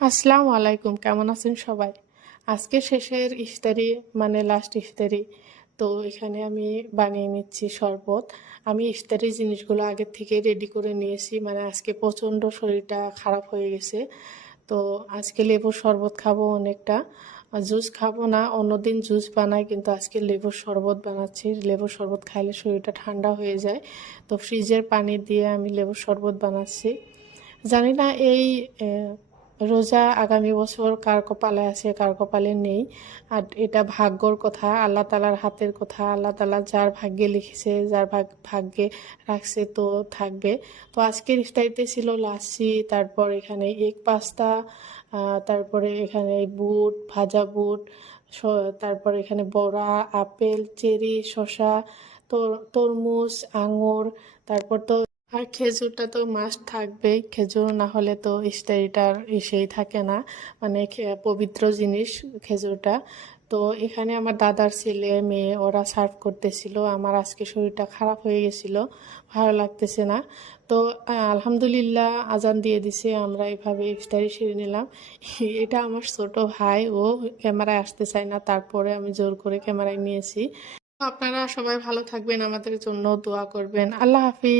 আসসালামু আলাইকুম, কেমন আছেন সবাই? আজকে শেষের ইফতারি মানে লাস্ট ইফতারি। তো এখানে আমি বানিয়ে নিচ্ছি শরবত। আমি ইফতারির জিনিসগুলো আগের থেকে রেডি করে নিয়েছি, মানে আজকে প্রচণ্ড শরীরটা খারাপ হয়ে গেছে। তো আজকে লেবুর শরবত খাবো অনেকটা। জুস খাবো না, অন্যদিন জুস বানাই, কিন্তু আজকে লেবুর শরবত বানাচ্ছি। লেবুর শরবত খাইলে শরীরটা ঠান্ডা হয়ে যায়। তো ফ্রিজের পানি দিয়ে আমি লেবুর শরবত বানাচ্ছি। জানি না এই রোজা আগামী বছর কার কপালে আছে কার কপালে নেই। আর এটা ভাগ্যর কথা, আল্লাহ তালার হাতের কথা। আল্লাহ তালা যার ভাগ্যে লিখেছে, যার ভাগ্যে রাখছে তো থাকবে। তো আজকের ইফতারিতে ছিল লাচ্ছি, তারপর এখানে এগ পাস্তা, তারপরে এখানে বুট, ভাজা বুট, তারপর এখানে বড়া, আপেল, চেরি, শসা, তরমুজ, আঙুর, তারপর তো আর খেজুরটা তো মাস্ট থাকবেই। খেজুর না হলে তো ইফতারিটার ইসেই থাকে না, মানে পবিত্র জিনিস খেজুরটা। তো এখানে আমার দাদার ছেলে মেয়ে ওরা সার্ভ করতেছিল। আমার আজকে শরীরটা খারাপ হয়ে গেছিল, ভালো লাগতেছে না। তো আলহামদুলিল্লাহ আজান দিয়ে দিছে, আমরা এভাবে ইফতারি সেরে নিলাম। এটা আমার ছোট ভাই, ও ক্যামেরায় আসতে চায় না, তারপরে আমি জোর করে ক্যামেরায় নিয়েছি। আপনারা সবাই ভালো থাকবেন, আমাদের জন্য দোয়া করবেন। আল্লাহ হাফিজ।